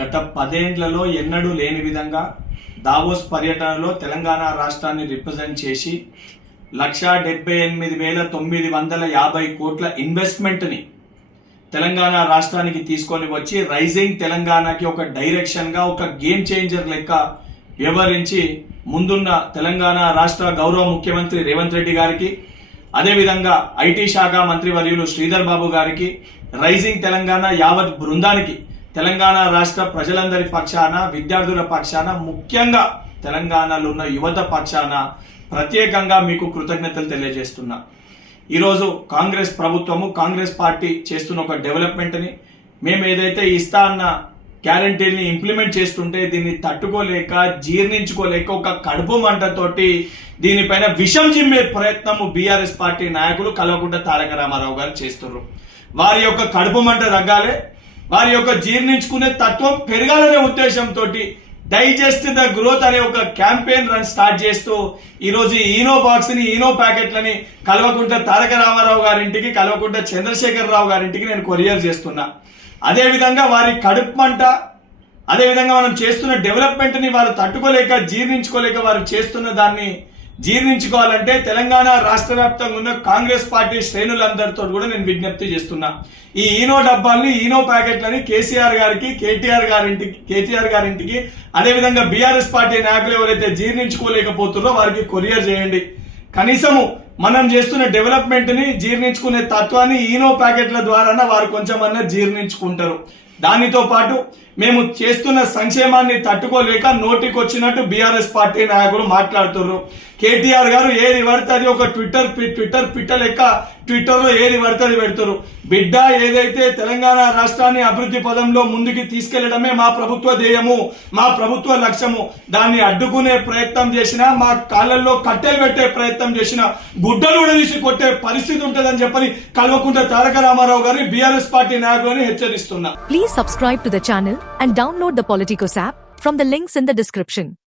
గత 10 ఏళ్లలో ఎన్నడూ లేని విధంగా దావోస్ పర్యటనలో తెలంగాణ రాష్ట్రాన్ని రిప్రజెంట్ చేసి 1,78,950 కోట్ల ఇన్వెస్ట్మెంట్ని తెలంగాణ రాష్ట్రానికి తీసుకొని వచ్చి రైజింగ్ తెలంగాణకి ఒక డైరెక్షన్గా ఒక గేమ్ చేంజర్ లెక్క వ్యవహరించి ముందున్న తెలంగాణ రాష్ట్ర గౌరవ ముఖ్యమంత్రి రేవంత్ రెడ్డి గారికి, అదేవిధంగా ఐటీ శాఖ మంత్రివర్యులు శ్రీధర్ బాబు గారికి, రైజింగ్ తెలంగాణ యావత్ బృందానికి, తెలంగాణ రాష్ట్ర ప్రజలందరి పక్షాన, విద్యార్థుల పక్షాన, ముఖ్యంగా తెలంగాణలో ఉన్న యువత పక్షాన ప్రత్యేకంగా మీకు కృతజ్ఞతలు తెలియజేస్తున్నా. ఈరోజు కాంగ్రెస్ ప్రభుత్వము, కాంగ్రెస్ పార్టీ చేస్తున్న ఒక డెవలప్మెంట్ని, మేము ఏదైతే ఇస్తా అన్న గ్యారంటీని ఇంప్లిమెంట్ చేస్తుంటే దీన్ని తట్టుకోలేక, జీర్ణించుకోలేక ఒక కడుపు మంటతోటి దీనిపైన విషం చిమ్మే ప్రయత్నము బీఆర్ఎస్ పార్టీ నాయకులు కల్వకుంట్ల తారక రామారావు గారు చేస్తున్నారు. వారి యొక్క కడుపు మంట తగ్గాలి, వారి యొక్క జీర్ణించుకునే తత్వం పెరగాలనే ఉద్దేశంతో డైజెస్ట్ ద గ్రోత్ అనే ఒక క్యాంపెయిన్ రన్ స్టార్ట్ చేస్తూ ఈరోజు ఈనో బాక్స్ ని, ఈనో ప్యాకెట్లని కల్వకుంట్ల తారక రామారావు గారింటికి, కల్వకుంట్ల చంద్రశేఖరరావు గారింటికి నేను కొరియర్ చేస్తున్నా. అదేవిధంగా వారి కడుపు మంట, అదేవిధంగా మనం చేస్తున్న డెవలప్మెంట్ ని వారు తట్టుకోలేక, జీర్ణించుకోలేక వారు చేస్తున్న దాన్ని జీర్ణించుకోవాలంటే తెలంగాణ రాష్ట్ర వ్యాప్తంగా ఉన్న కాంగ్రెస్ పార్టీ శ్రేణులందరితో కూడా నేను విజ్ఞప్తి చేస్తున్నా. ఈ ఈనో డబ్బాల్ని, ఈనో ప్యాకెట్లని కేసీఆర్ గారికి, కేటీఆర్ గారింటికి, అదేవిధంగా బీఆర్ఎస్ పార్టీ నాయకులు ఎవరైతే జీర్ణించుకోలేకపోతున్నారో వారికి కొరియర్ చేయండి. కనీసము మనం చేస్తున్న డెవలప్మెంట్ ని జీర్ణించుకునే తత్వాన్ని ఈనో ప్యాకెట్ల ద్వారా వారు కొంచెమన్నా జీర్ణించుకుంటారు. దానితో పాటు మేము చేస్తున్న సంక్షేమాన్ని తట్టుకోలేక నోటికొచ్చినట్టు బీఆర్ఎస్ పార్టీ నాయకులు మాట్లాడుతున్నారు. కేటీఆర్ గారు ఏది పడితే అది ఒక ట్విట్టర్ పిట్ట లెక్క ట్విట్టర్లో ఏది పడితే అది పెడతారు. బిడ్డ, ఏదైతే తెలంగాణ రాష్ట్రాన్ని అభివృద్ధి పదంలో ముందుకు తీసుకెళ్లడమే మా ప్రభుత్వ ధ్యేయము, మా ప్రభుత్వ లక్ష్యము. దాన్ని అడ్డుకునే ప్రయత్నం చేసినా, మా కాళ్ళల్లో కట్టెలు పెట్టే ప్రయత్నం చేసినా గుడ్డలు కూడా తీసి కొట్టే పరిస్థితి ఉంటుందని చెప్పని కల్వకుంట్ల తారక రామారావు గారిని, బీఆర్ఎస్ పార్టీ నాయకులని హెచ్చరిస్తున్నా. Please subscribe to the channel and download the Politicos app from the links in the description.